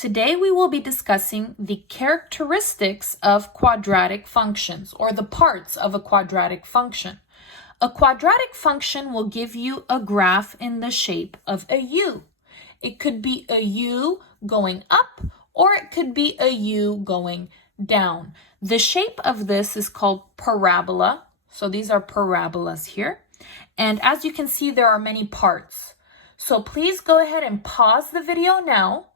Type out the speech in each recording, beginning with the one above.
Today we will be discussing the characteristics of quadratic functions, or the parts of a quadratic function. A quadratic function will give you a graph in the shape of a U. It could be a U going up, or it could be a U going down. The shape of this is called parabola. So these are parabolas here. And as you can see, there are many parts. So please go ahead and pause the video now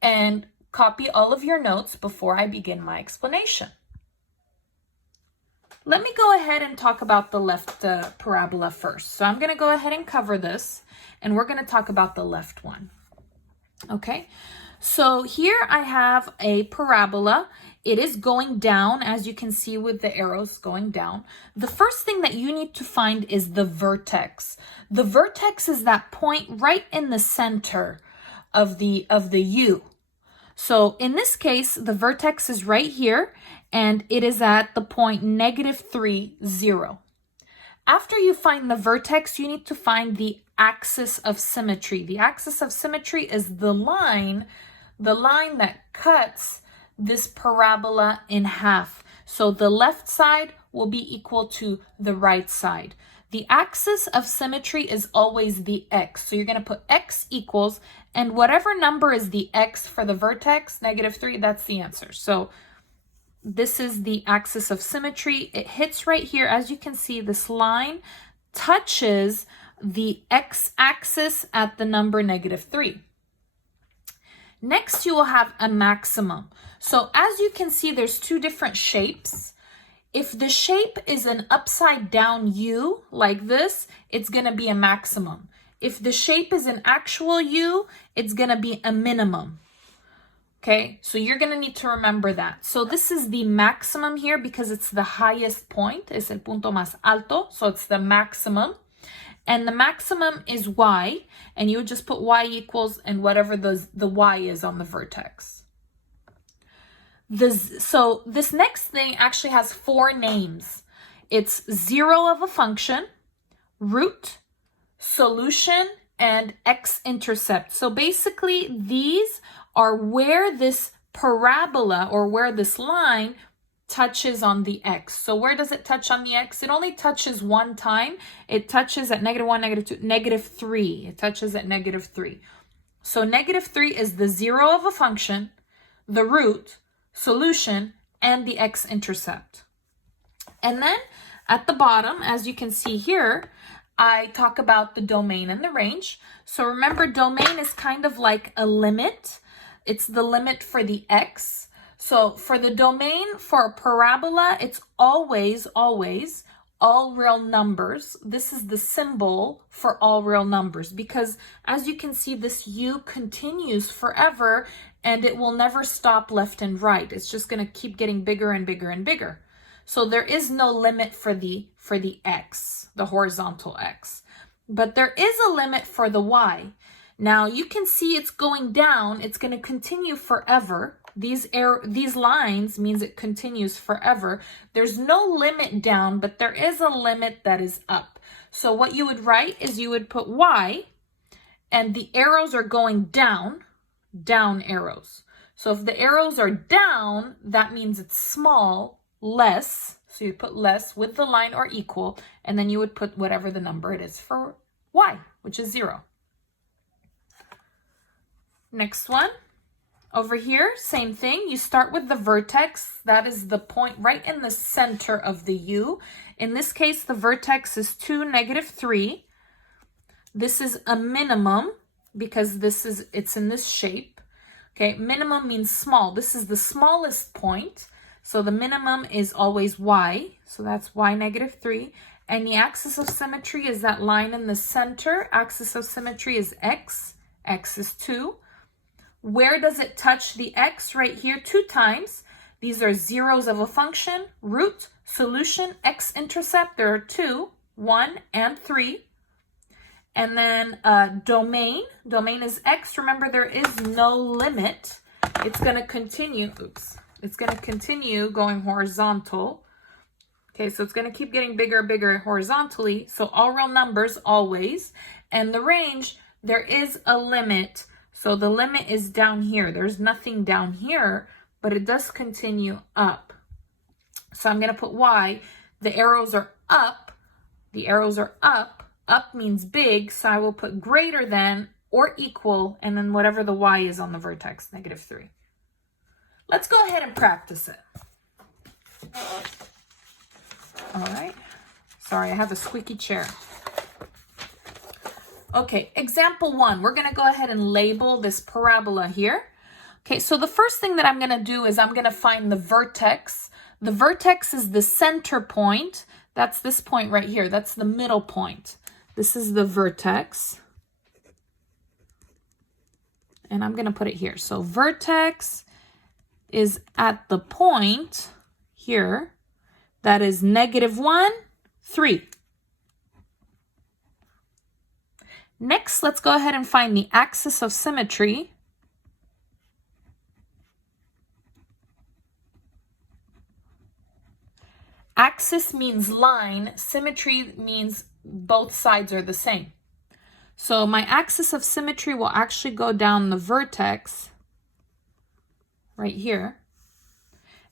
and copy all of your notes before I begin my explanation. Let me go ahead and talk about the left parabola first. So I'm going to go ahead and cover this, and we're going to talk about the left one. Okay, so here I have a parabola. It is going down, as you can see with the arrows going down. The first thing that you need to find is the vertex. The vertex is that point right in the center of the U. So in this case, the vertex is right here, and it is at the point -3, 0. After you find the vertex, you need to find the axis of symmetry. The axis of symmetry is the line that cuts this parabola in half. So the left side will be equal to the right side. The axis of symmetry is always the x. So you're going to put x equals, and whatever number is the x for the vertex, -3, that's the answer. So this is the axis of symmetry. It hits right here. As you can see, this line touches the x-axis at the number -3. Next, you will have a maximum. So as you can see, there's two different shapes. If the shape is an upside down U like this, it's going to be a maximum. If the shape is an actual U, it's going to be a minimum. Okay, so you're going to need to remember that. So this is the maximum here because it's the highest point. Es el punto más alto, so it's the maximum. And the maximum is Y, and you would just put Y equals and whatever the Y is on the vertex. So this next thing actually has 4 names. It's zero of a function, root, solution, and x-intercept. So basically these are where this parabola, or where this line touches on the x. So where does it touch on the x? It only touches one time. It touches at -1, -2, -3. It touches at -3. So -3 is the zero of a function, the root, solution, and the x-intercept. And then at the bottom, as you can see here, I talk about the domain and the range. So remember, domain is kind of like a limit. It's the limit for the x. So for the domain for a parabola, it's always all real numbers. This is the symbol for all real numbers because, as you can see, this U continues forever and it will never stop left and right. It's just going to keep getting bigger and bigger and bigger. So there is no limit for the x, the horizontal x. But there is a limit for the y. Now you can see it's going down. It's going to continue forever. These lines means it continues forever. There's no limit down, but there is a limit that is up. So what you would write is you would put y, and the arrows are going down arrows. So if the arrows are down, that means it's small, less. So you put less with the line or equal, and then you would put whatever the number it is for y, which is 0. Next one. Over here, same thing. You start with the vertex. That is the point right in the center of the U. In this case, the vertex is 2, -3. This is a minimum because it's in this shape. Okay, minimum means small. This is the smallest point. So the minimum is always Y. So that's Y -3. And the axis of symmetry is that line in the center. Axis of symmetry is X. X is 2. Where does it touch the x? Right here, 2 times. These are zeros of a function, root, solution, x-intercept. There are 2, 1 and 3. And then domain. Domain is x. Remember, there is no limit. It's going to continue. It's going to continue going horizontal. Okay, so it's going to keep getting bigger and bigger horizontally. So all real numbers always. And the range, there is a limit. So the limit is down here. There's nothing down here, but it does continue up. So I'm going to put Y. The arrows are up. The arrows are up. Up means big, so I will put greater than or equal, and then whatever the Y is on the vertex, -3. Let's go ahead and practice it. All right. Sorry, I have a squeaky chair. Okay, example 1. We're going to go ahead and label this parabola here. Okay, so the first thing that I'm going to do is I'm going to find the vertex. The vertex is the center point. That's this point right here. That's the middle point. This is the vertex. And I'm going to put it here. So vertex is at the point here that is -1, 3. Next, let's go ahead and find the axis of symmetry. Axis means line. Symmetry means both sides are the same. So my axis of symmetry will actually go down the vertex right here.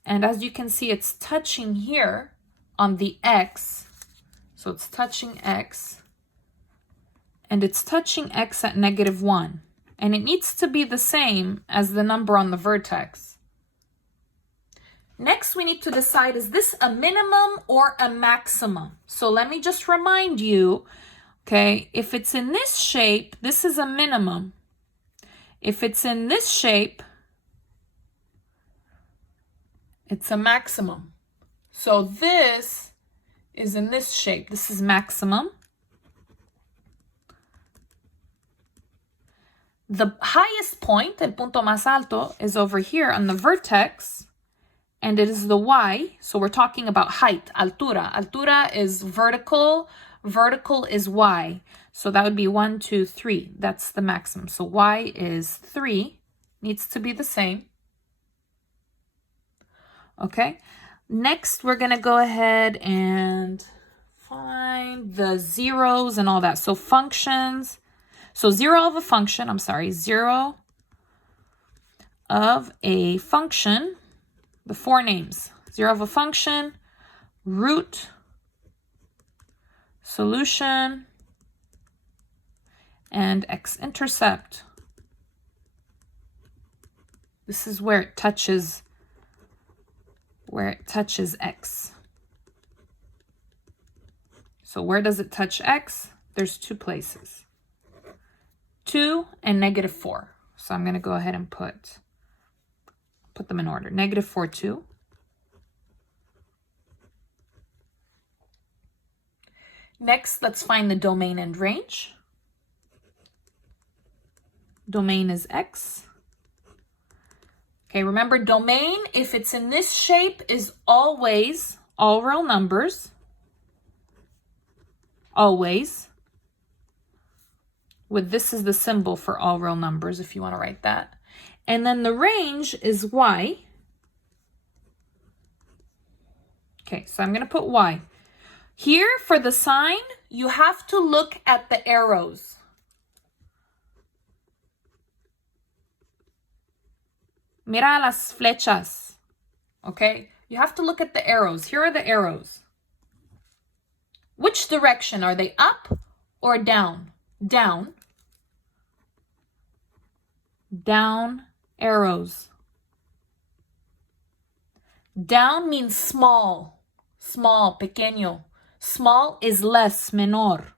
And as you can see, it's touching here on the X. So it's touching X. And it's touching X at -1. And it needs to be the same as the number on the vertex. Next, we need to decide, is this a minimum or a maximum? So let me just remind you, okay, if it's in this shape, this is a minimum. If it's in this shape, it's a maximum. So this is in this shape. This is maximum. The highest point, el punto más alto, is over here on the vertex, and it is the Y. So we're talking about height, altura. Altura is vertical. Vertical is Y. So that would be 1, 2, 3. That's the maximum. So Y is 3. Needs to be the same. Okay. Next, we're going to go ahead and find the zeros and all that. So functions. So 0 of a function, 0 of a function, the 4 names. 0 of a function, root, solution, and X-intercept. This is where it touches X. So where does it touch X? There's 2 places. 2 and -4. So I'm going to go ahead and put them in order. -4, 2. Next, let's find the domain and range. Domain is X. Okay, remember domain, if it's in this shape, is always all real numbers. Always. With this is the symbol for all real numbers, if you want to write that. And then the range is Y. Okay, so I'm going to put Y. Here, for the sign, you have to look at the arrows. Mira las flechas. Okay, you have to look at the arrows. Here are the arrows. Which direction? Are they up or down? Down. Down arrows. Down means small. Small, pequeño. Small is less, menor.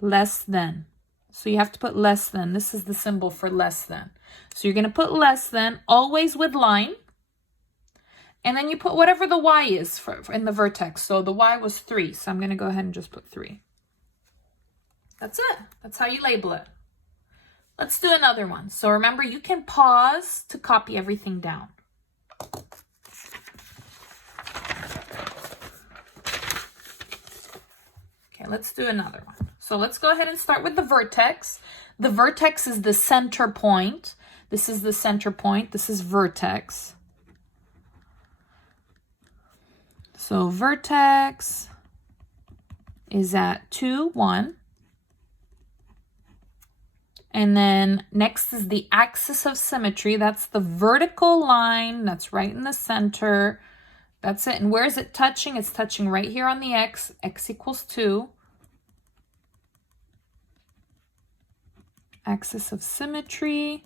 Less than. So you have to put less than. This is the symbol for less than. So you're going to put less than, always with line. And then you put whatever the Y is for in the vertex. So the Y was 3. So I'm going to go ahead and just put 3. That's it. That's how you label it. Let's do another one. So remember, you can pause to copy everything down. Okay, let's do another one. So let's go ahead and start with the vertex. The vertex is the center point. This is the center point. This is vertex. So vertex is at 2, 1. And then next is the axis of symmetry. That's the vertical line that's right in the center. That's it. And where is it touching? It's touching right here on the x. X equals 2. Axis of symmetry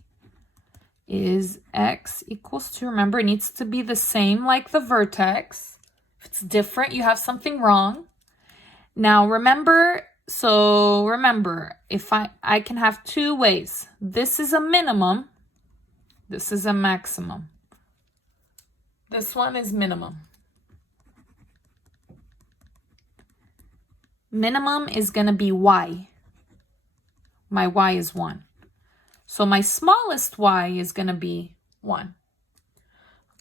is x equals 2. Remember, it needs to be the same like the vertex. If it's different, you have something wrong. Now remember, if I can have two ways. This is a minimum. This is a maximum. This one is minimum. Minimum is going to be y. My y is 1. So my smallest y is going to be 1.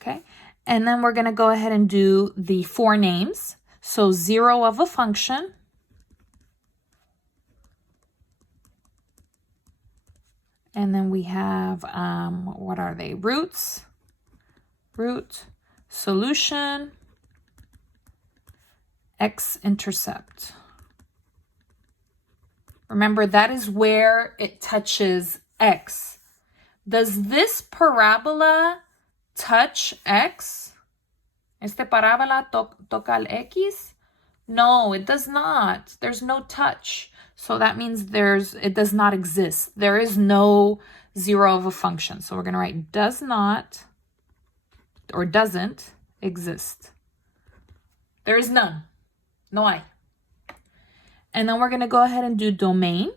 Okay? And then we're going to go ahead and do the 4 names. So 0 of a function. And then we have, what are they? Roots, root, solution, X-intercept. Remember, that is where it touches X. Does this parabola touch X? ¿Este parábola toca al X? No, it does not. There's no touch. So that means it does not exist. There is no 0 of a function. So we're going to write does not or doesn't exist. There is none. No hay. And then we're going to go ahead and do domain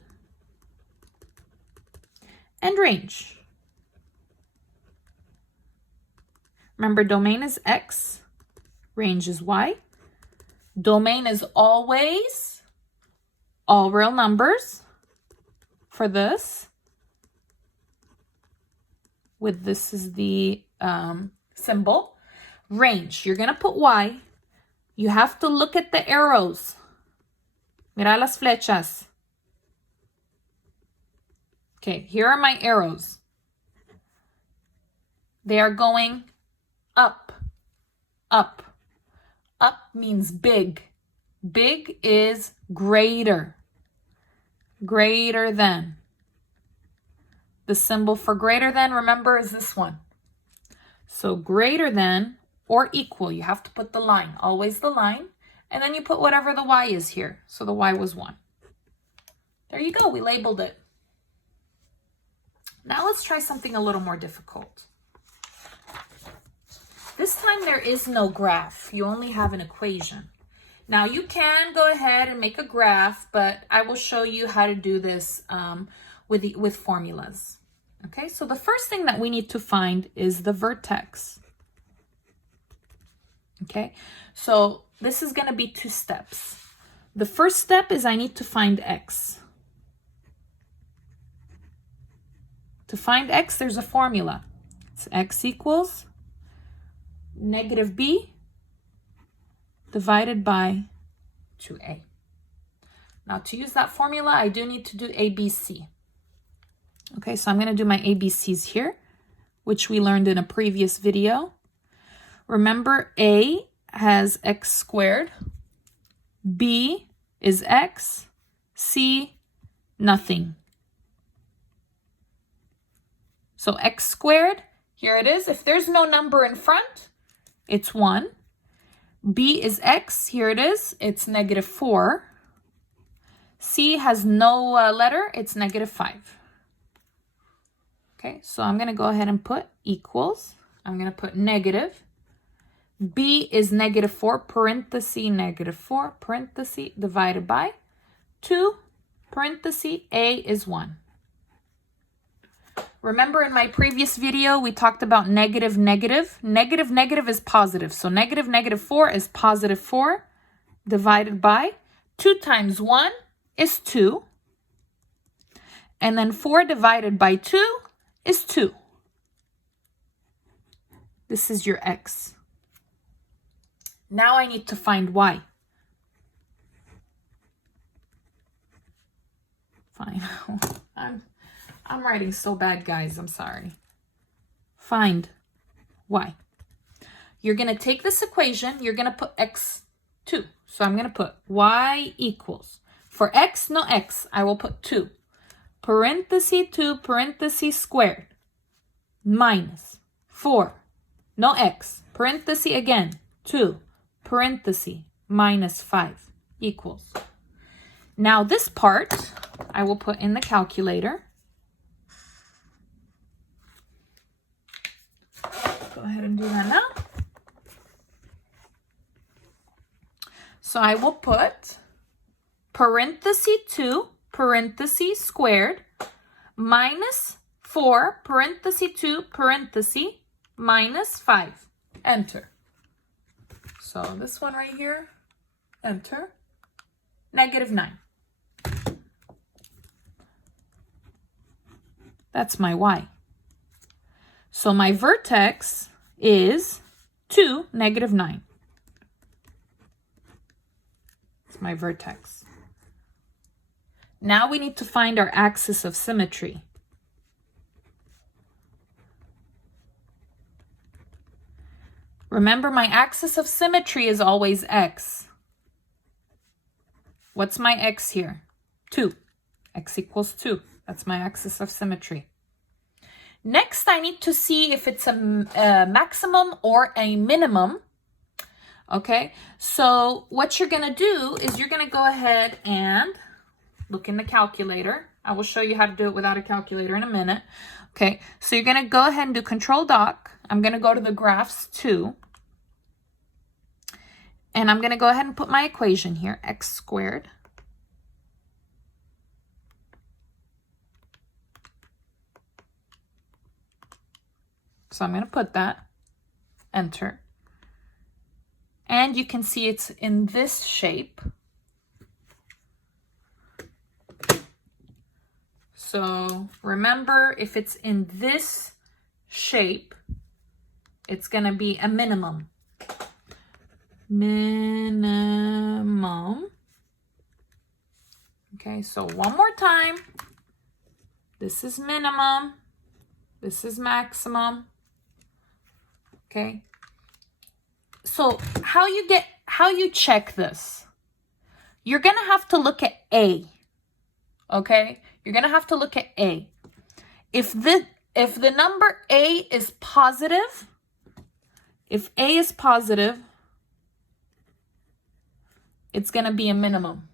and range. Remember, domain is X, range is Y. Domain is always all real numbers for this. With this is the symbol. Range, you're going to put Y. You have to look at the arrows. Mira las flechas. Okay, here are my arrows. They are going up, up. Up means big. Big is greater. Greater than. The symbol for greater than, remember, is this one. So greater than or equal. You have to put the line. Always the line. And then you put whatever the y is here. So the y was 1. There you go. We labeled it. Now let's try something a little more difficult. This time there is no graph. You only have an equation. Now you can go ahead and make a graph, but I will show you how to do this with formulas. Okay, so the first thing that we need to find is the vertex. Okay, so this is going to be 2 steps. The first step is I need to find x. To find x, there's a formula. It's x equals negative b divided by 2a. Now to use that formula, I do need to do ABC. Okay, so I'm going to do my ABCs here, which we learned in a previous video. Remember, A has x squared, B is x, C, nothing. So x squared, here it is. If there's no number in front, it's 1. B is x, here it is. It's negative 4. C has no letter, it's negative 5. Okay, so I'm going to go ahead and put equals. I'm going to put negative. B is negative 4, parenthesis, negative 4, parenthesis, divided by 2, parenthesis, A is 1. Remember in my previous video, we talked about negative, negative. Negative, negative is positive. So negative, negative 4 is positive 4 divided by 2 times 1 is 2. And then 4 divided by 2 is 2. This is your x. Now I need to find y. Fine. I'm writing so bad, guys. I'm sorry. Find y. You're going to take this equation. You're going to put x2. So I'm going to put y equals. For x, no x. I will put 2. parenthesis 2 parenthesis squared minus 4, no x, parenthesis again, 2 parenthesis minus 5 equals. Now this part I will put in the calculator. Go ahead and do that now. So I will put parenthesis 2 parenthesis squared minus 4 parenthesis 2 parenthesis minus 5. Enter. So this one right here, enter. -9. That's my y. So my vertex is 2, -9. It's my vertex. Now we need to find our axis of symmetry. Remember, my axis of symmetry is always x. What's my x here? 2. X equals 2. That's my axis of symmetry. Next, I need to see if it's a maximum or a minimum. Okay, so what you're going to do is you're going to go ahead and look in the calculator. I will show you how to do it without a calculator in a minute. Okay, so you're going to go ahead and do Control Doc. I'm going to go to the graphs 2. And I'm going to go ahead and put my equation here, x squared so I'm going to put that, enter. And you can see it's in this shape. So remember, if it's in this shape, it's going to be a minimum. Minimum. Okay, so one more time. This is minimum. This is maximum. Okay. So how you check this? You're going to have to look at A. Okay? You're going to have to look at A. If the number A is positive, if A is positive, it's going to be a minimum.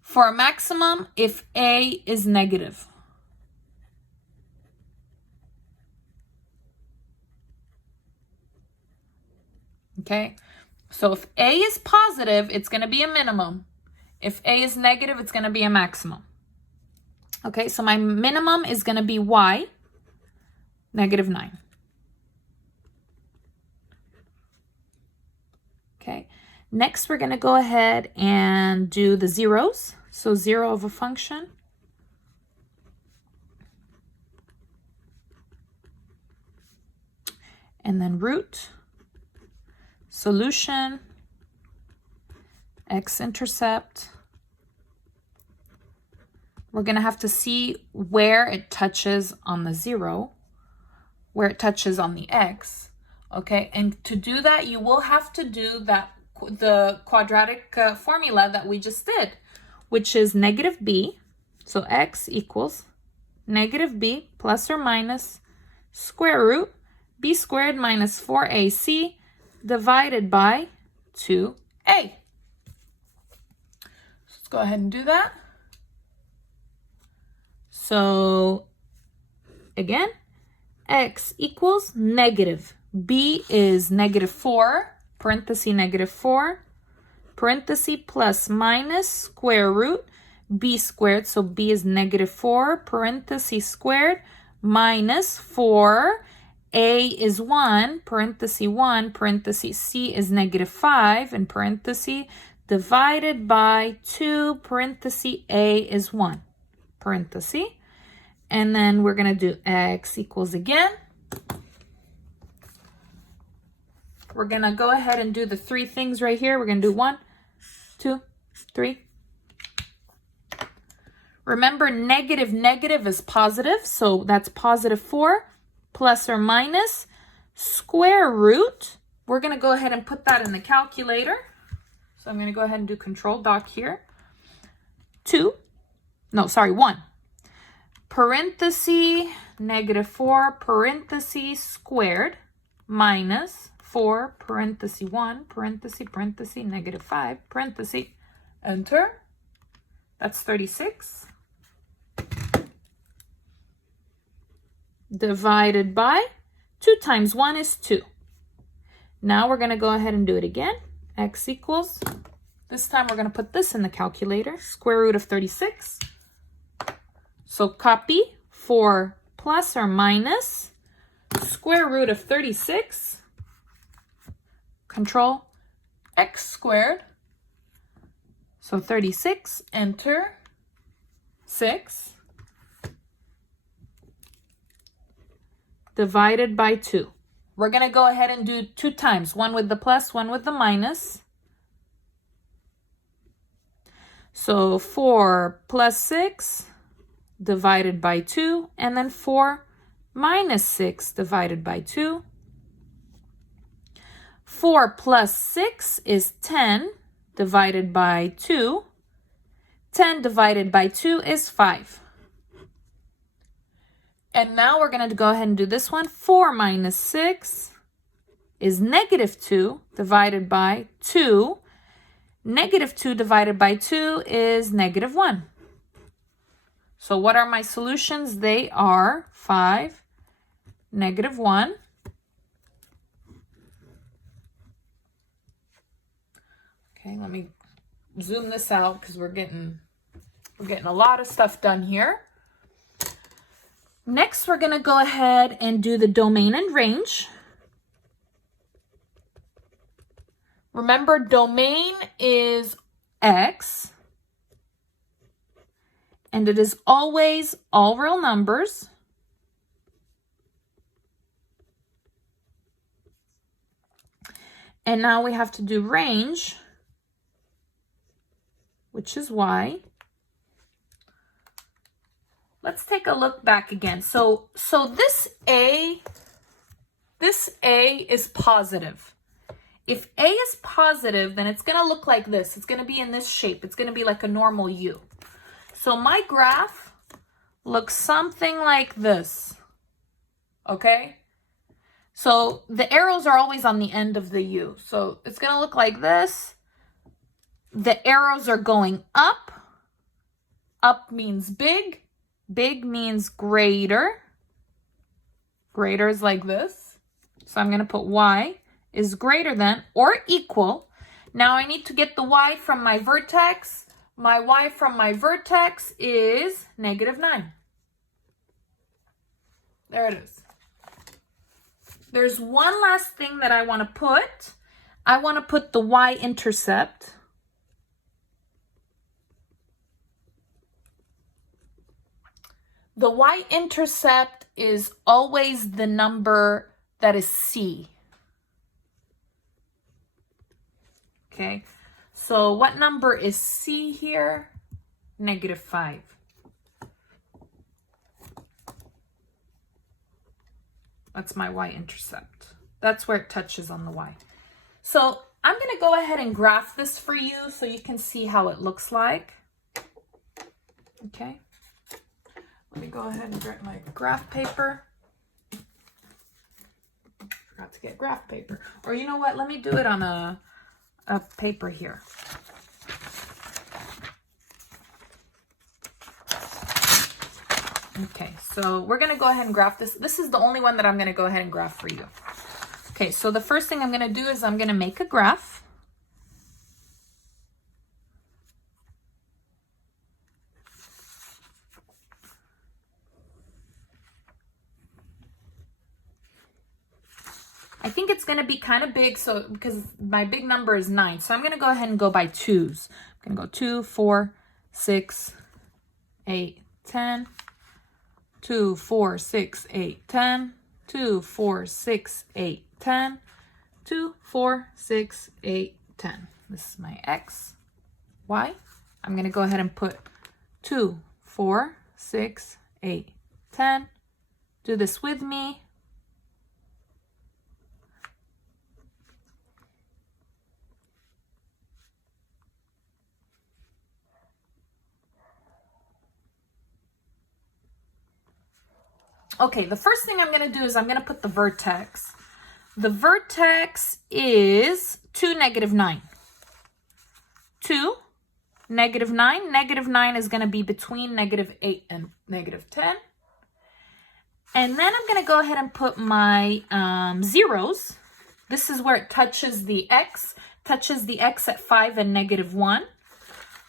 For a maximum, if A is negative. Okay, so if A is positive, it's going to be a minimum. If A is negative, it's going to be a maximum. Okay, so my minimum is going to be y, -9. Okay, next we're going to go ahead and do the zeros. So 0 of a function. And then root. Solution, x-intercept. We're going to have to see where it touches on the 0, where it touches on the x. Okay, and to do that, you will have to do the quadratic formula that we just did, which is -b. So x equals -b plus or minus square root b squared minus 4ac divided by 2a. Let's go ahead and do that. So again, x equals negative. B is -4, parenthesis -4, parenthesis plus minus square root b squared. So b is -4, parenthesis squared, minus 4. A is 1, parenthesis 1, parenthesis c is -5, and parenthesis divided by 2, parenthesis a is 1, parenthesis. And then we're going to do x equals again. We're going to go ahead and do the 3 things right here. We're going to do 1, 2, 3. Remember, negative is positive, so that's +4. Plus or minus square root. We're going to go ahead and put that in the calculator. So I'm going to go ahead and do Control Doc here. 2 no, sorry, 1. Parenthesis, -4, parenthesis squared, minus 4, parenthesis 1, parenthesis, -5, parenthesis, enter. That's 36. Divided by 2 times 1 is 2. Now we're going to go ahead and do it again. X equals, this time we're going to put this in the calculator, square root of 36. So copy 4 plus or minus square root of 36, control x squared. So 36, enter, 6, divided by 2. We're going to go ahead and do 2 times, one with the plus, one with the minus. So 4 plus 6 divided by 2, and then 4 minus 6 divided by 2. 4 plus 6 is 10 divided by 2. 10 divided by 2 is 5. And now we're going to go ahead and do this one. 4 minus 6 is -2 divided by 2. -2 divided by 2 is -1. So what are my solutions? They are 5, -1. Okay, let me zoom this out because we're getting a lot of stuff done here. Next, we're going to go ahead and do the domain and range. Remember, domain is X, and it is always all real numbers. And now we have to do range, which is Y. Let's take a look back again. So this A is positive. If A is positive, then it's going to look like this. It's going to be in this shape. It's going to be like a normal U. So my graph looks something like this. Okay? So the arrows are always on the end of the U. So it's going to look like this. The arrows are going up. Up means big. Big means greater. Greater is like this. So I'm going to put Y is greater than or equal. Now I need to get the Y from my vertex. My Y from my vertex is -9. There it is. There's one last thing that I want to put. I want to put the Y-intercept. The Y-intercept is always the number that is C. Okay, so what number is C here? -5. That's my Y-intercept. That's where it touches on the Y. So I'm going to go ahead and graph this for you so you can see how it looks like. Okay. Let me go ahead and get my graph paper. Forgot to get graph paper. Or you know what? Let me do it on a paper here. Okay, so we're going to go ahead and graph this. This is the only one that I'm going to go ahead and graph for you. Okay, so the first thing I'm going to do is I'm going to make a graph. I think it's going to be kind of big, so because my big number is 9. So I'm going to go ahead and go by twos. I'm going to go 2, 4, 6, 8, 10. 2, 4, 6, 8, 10. 2, 4, 6, 8, 10. 2, 4, 6, 8, 10. This is my X, Y. I'm going to go ahead and put 2, 4, 6, 8, 10. Do this with me. Okay, the first thing I'm going to do is I'm going to put the vertex. The vertex is 2, -9. 2, -9. -9 is going to be between -8 and -10. And then I'm going to go ahead and put my zeros. This is where it touches the x at 5 and -1.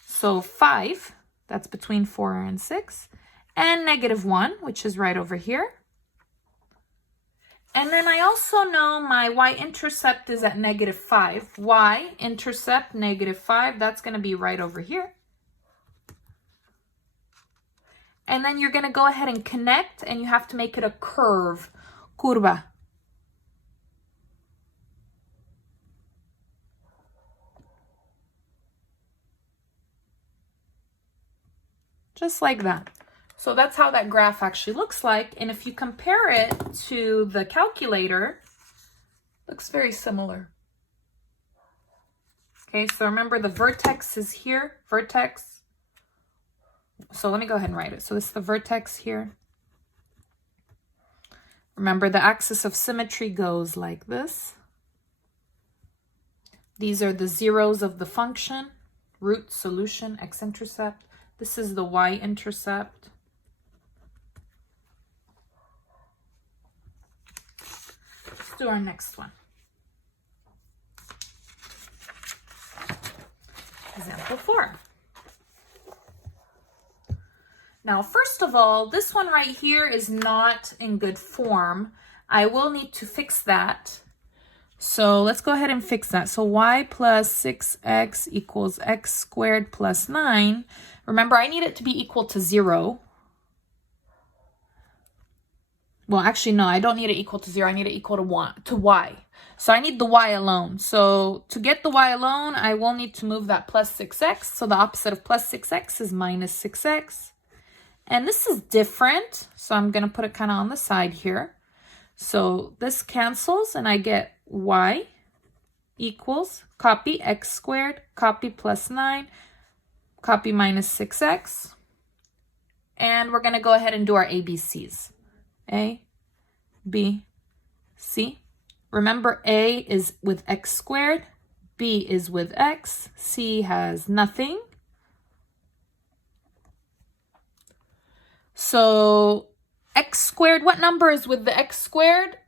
So 5, that's between 4 and 6. And -1, which is right over here. And then I also know my y-intercept is at -5. Y-intercept -5, that's going to be right over here. And then you're going to go ahead and connect, and you have to make it a curve. Curva. Just like that. So that's how that graph actually looks like. And if you compare it to the calculator, it looks very similar. Okay, so remember the vertex is here, vertex. So let me go ahead and write it. So this is the vertex here. Remember the axis of symmetry goes like this. These are the zeros of the function, root, solution, x-intercept. This is the y-intercept. Let's do our next one. Example 4. Now, first of all, this one right here is not in good form. I will need to fix that. So let's go ahead and fix that. So y plus 6x equals x squared plus 9. Remember, I need it to be equal to 0. Well, actually, no, I don't need it equal to 0. I need it equal to y. So I need the y alone. So to get the y alone, I will need to move that plus 6x. So the opposite of plus 6x is minus 6x. And this is different. So I'm going to put it kind of on the side here. So this cancels and I get y equals copy x squared, copy plus 9, copy minus 6x. And we're going to go ahead and do our ABCs. A, B, C. Remember, A is with x squared, B is with x, C has nothing. So x squared, what number is with the x squared?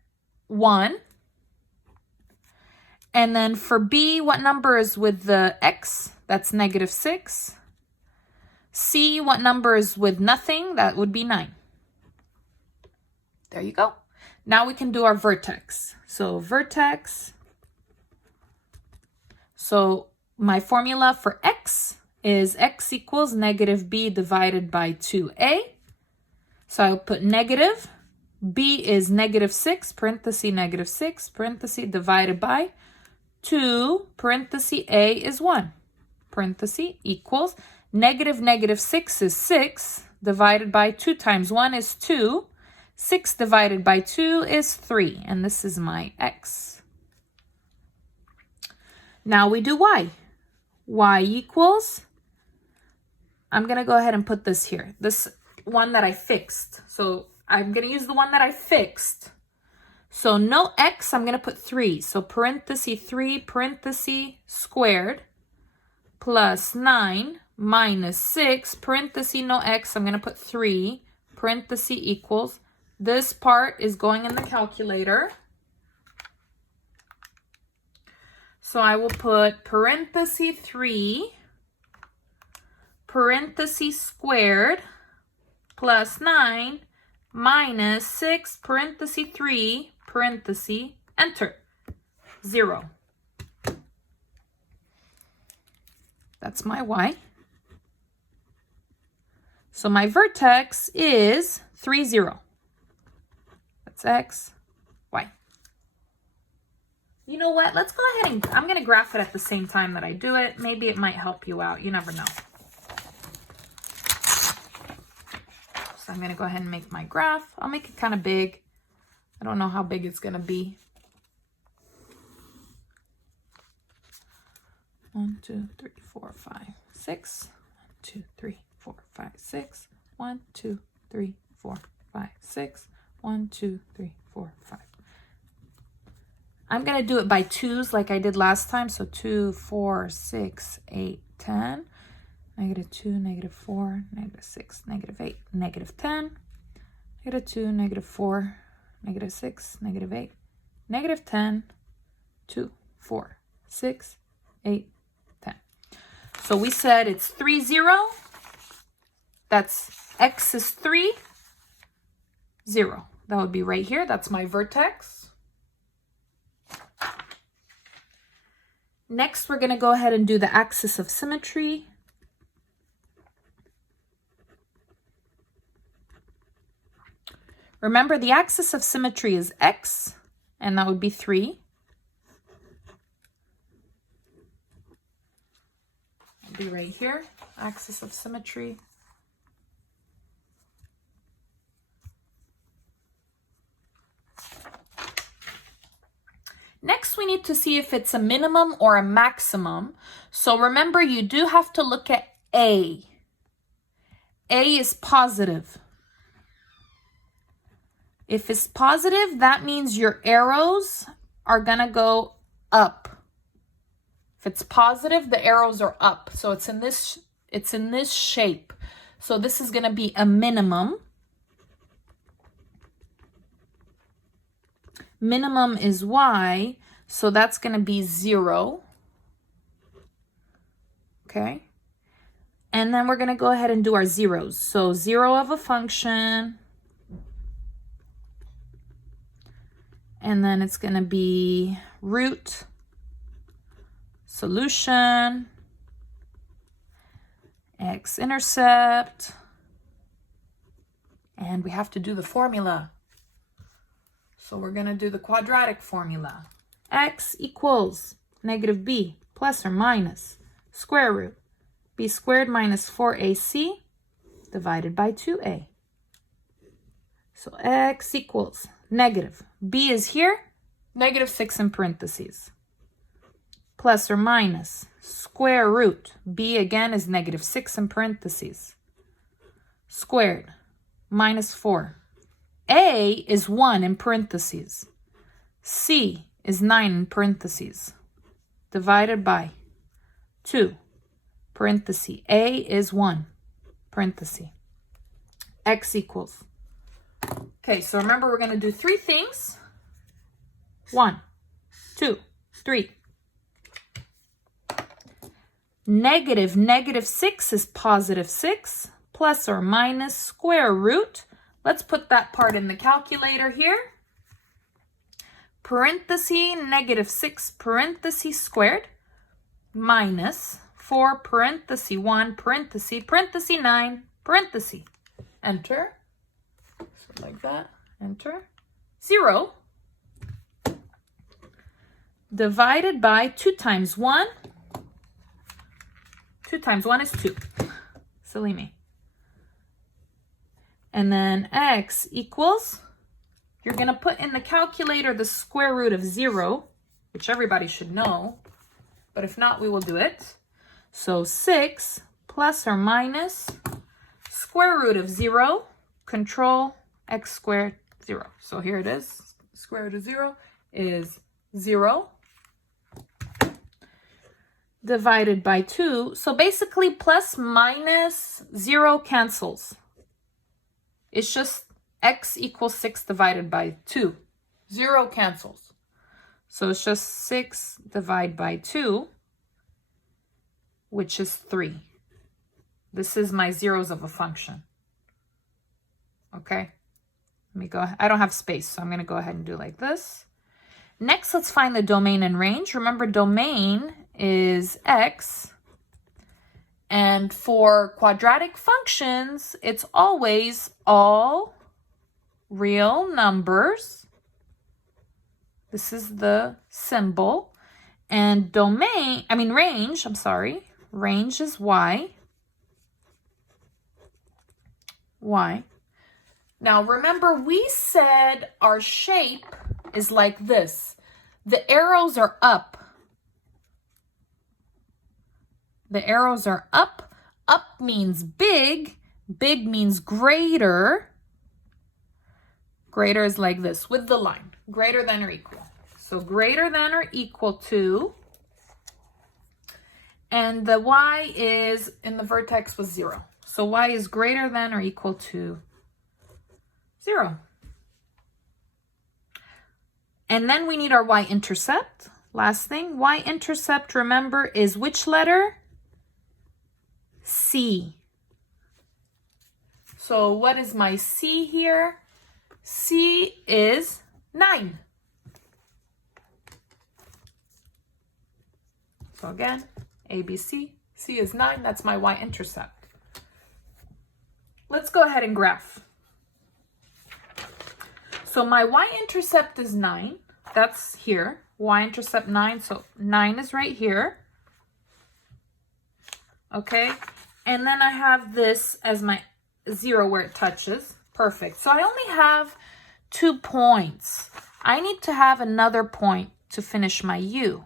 1. And then for B, what number is with the x? That's -6. C, what number is with nothing? That would be 9. There you go. Now we can do our vertex. So vertex. So my formula for x is x equals -b divided by 2a. So I'll put negative. B is -6, parenthesis -6, parenthesis divided by 2, parenthesis a is 1, parenthesis equals -6 is 6, divided by 2 times 1 is 2. 6 divided by 2 is 3, and this is my x. Now we do y. Y equals, I'm going to go ahead and put this here. This one that I fixed. So I'm going to use the one that I fixed. So no x, I'm going to put 3. So parenthesis 3, parenthesis squared, plus 9 minus 6, parenthesis no x, I'm going to put 3, parenthesis equals. This part is going in the calculator. So I will put parenthesis 3, parenthesis squared, plus 9, minus 6, parenthesis 3, parenthesis, enter, 0. That's my y. So my vertex is 3, 0. That's x, y. You know what? Let's go ahead and I'm going to graph it at the same time that I do it. Maybe it might help you out. You never know. So I'm going to go ahead and make my graph. I'll make it kind of big. I don't know how big it's going to be. 1, 2, 3, 4, 5, 6. 1, 2, 3, 4, 5, 6. 1, 2, 3, 4, 5, 6. 1, 2, 3, 4, 5. I'm going to do it by twos like I did last time. So 2, 4, 6, 8, 10. -2, -4, -6, -8, -10. -2, -4, -6, -8, -10, 2, 4, 6, 8, 10. So we said it's 3, 0. That's x is 3, 0. That would be right here. That's my vertex. Next, we're going to go ahead and do the axis of symmetry. Remember, the axis of symmetry is x, and that would be 3. It'll be right here, axis of symmetry. Next, we need to see if it's a minimum or a maximum. So remember, you do have to look at A. A is positive. If it's positive, that means your arrows are going to go up. If it's positive, the arrows are up. So it's in this shape. So this is going to be a minimum. Minimum is y, so that's going to be 0. Okay. And then we're going to go ahead and do our zeros. So 0 of a function. And then it's going to be root, solution, X-intercept. And we have to do the formula. So we're going to do the quadratic formula. X equals -b plus or minus square root b squared minus 4ac divided by 2a. So x equals negative. B is here, -6 in parentheses. Plus or minus square root. B again is -6 in parentheses. Squared minus 4. A is 1 in parentheses. C is 9 in parentheses. Divided by 2. Parenthesis. A is 1. Parenthesis. X equals. Okay, so remember we're going to do 3 things. 1, 2, 3. -6 is +6. Plus or minus square root. Let's put that part in the calculator here. Parenthesis, -6, parenthesis squared, minus 4, parenthesis 1, parenthesis 9, parenthesis. Enter. So like that. Enter. 0. Divided by 2 times 1. 2 times 1 is 2. Silly me. And then x equals, you're going to put in the calculator the square root of 0, which everybody should know, but if not, we will do it. So 6 plus or minus square root of 0, control x squared 0. So here it is. Square root of 0 is 0 divided by 2. So basically plus minus 0 cancels. It's just x equals 6 divided by 2. 0 cancels. So it's just 6 divided by 2, which is 3. This is my zeros of a function. Okay. Let me go. I don't have space, so I'm going to go ahead and do like this. Next, let's find the domain and range. Remember, domain is x. And for quadratic functions, it's always all real numbers. This is the symbol. And range, range is y. Y. Now remember, we said our shape is like this. The arrows are up. The arrows are up. Up means big. Big means greater. Greater is like this with the line. Greater than or equal. So greater than or equal to, and the y is in the vertex was 0. So y is greater than or equal to 0. And then we need our y-intercept. Last thing, y-intercept, remember, is which letter? C. So what is my C here? C is 9. So again, A, B, C. C is 9. That's my y-intercept. Let's go ahead and graph. So my y-intercept is 9. That's here. Y-intercept 9. So 9 is right here. Okay. And then I have this as my 0 where it touches. Perfect. So I only have 2 points. I need to have another point to finish my U.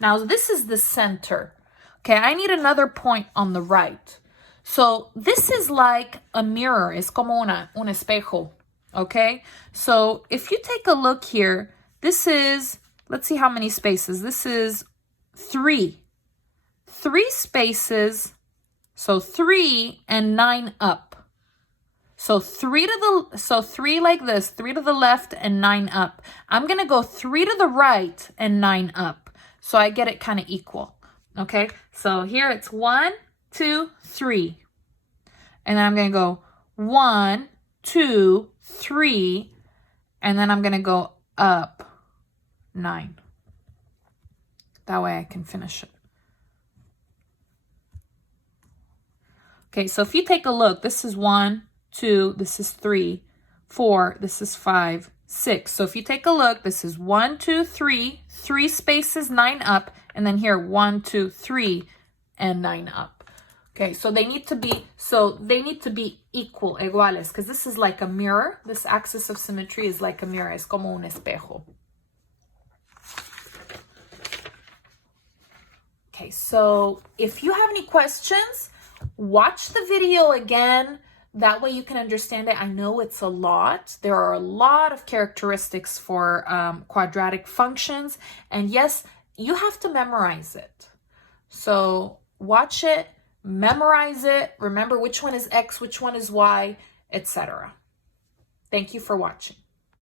Now this is the center. Okay, I need another point on the right. So this is like a mirror. Es como un espejo. Okay, so if you take a look here, this is, let's see how many spaces. This is 3. 3 spaces, so 3 and 9 up. So 3 like this, 3 to the left and 9 up. I'm going to go 3 to the right and 9 up. So I get it kind of equal. Okay, so here it's 1, 2, 3. And then I'm going to go 1, 2, 3. And then I'm going to go up 9. That way I can finish it. Okay, so if you take a look, this is 1, 2, this is 3, 4, this is 5, 6. So if you take a look, this is 1, 2, 3, 3 spaces, 9 up, and then here 1, 2, 3, and 9 up. Okay, so they need to be equal, iguales, because this is like a mirror. This axis of symmetry is like a mirror. Es como un espejo. Okay, so if you have any questions, watch the video again. That way you can understand it. I know it's a lot. There are a lot of characteristics for quadratic functions. And yes, you have to memorize it. So watch it, memorize it, remember which one is X, which one is Y, etc. Thank you for watching.